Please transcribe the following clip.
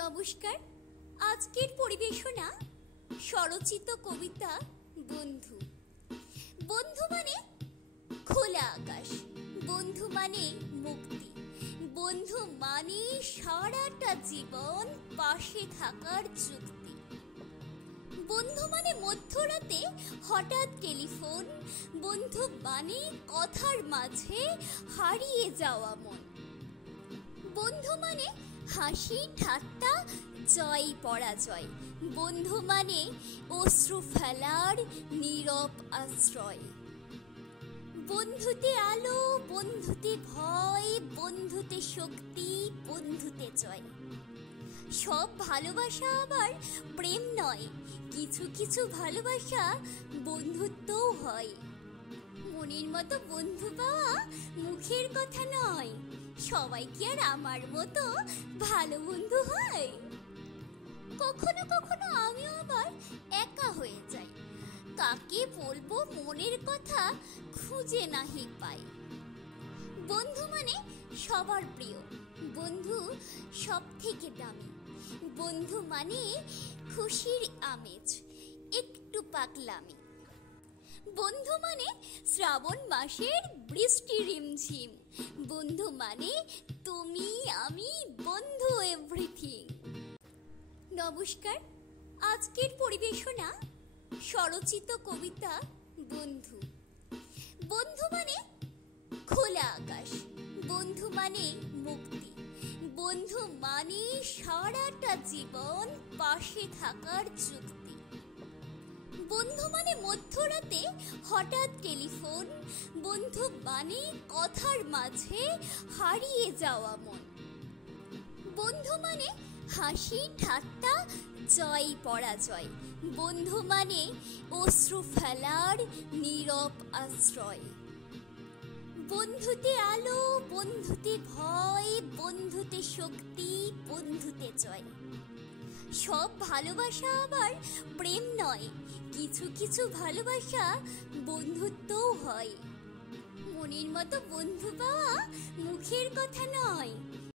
নমস্কার। আজকের পরিবেশনা স্বরচিত কবিতা বন্ধু। বন্ধু মানে খোলা আকাশ, বন্ধু মানে মুক্তি, বন্ধু মানে সারাটা জীবন পাশে থাকার চুক্তি। বন্ধু মানে মধ্যরাতে হঠাৎ টেলিফোন, বন্ধু মানে কথার মাঝে হারিয়ে যাওয়া মন। বন্ধু মানে হাসি ঠাট্টা জয় পরাজয়, বন্ধু মানে অশ্রু ফেলার নীরব আশ্রয়। বন্ধুতে আলো, বন্ধুতে ভয়, বন্ধুতে শক্তি, বন্ধুতে জয়। সব ভালোবাসা আবার প্রেম নয়, কিছু কিছু ভালোবাসা বন্ধুত্বও হয়। মনের মতো বন্ধু পাওয়া মুখের কথা নয়, সবাই কি আর আমার মতো ভালো বন্ধু হয়? কখনো কখনো আমিও আবার একা হয়ে যাই, কাকে বলবো মনের কথা খুঁজে নাহি পাই। বন্ধু মানে সবার প্রিয়, বন্ধু সব থেকে দামি, বন্ধু মানে খুশির আমেজ, একটু পাগলামি। বন্ধু মানে শ্রাবণ মাসের বৃষ্টি রিমঝিম, বন্ধু মানে তুমি আমি, বন্ধু এভরিথিং। নমস্কার। আজকের পরিবেশনা স্বরচিত কবিতা বন্ধু। বন্ধু মানে খোলা আকাশ, বন্ধু মানে মুক্তি, বন্ধু মানে সারাটা জীবন পাশে থাকার চুক্তি। বন্ধু মানে মধ্যরাতে হঠাৎ টেলিফোন, বন্ধু মানে কথার মাঝে হারিয়ে যাওয়া মন। বন্ধু মানে হাসি ঠাট্টা জয় পরাজয়, বন্ধু মানে অশ্রু ফেলার নীরব আশ্রয়। বন্ধুতে আলো, বন্ধুতে ভয়, বন্ধুতে শক্তি, বন্ধুতে জয়। সব ভালোবাসা আবার প্রেম নয়, কিছু কিছু ভালোবাসা বন্ধুত্বও হয়। মনের মতো বন্ধু পাওয়া মুখের কথা নয়,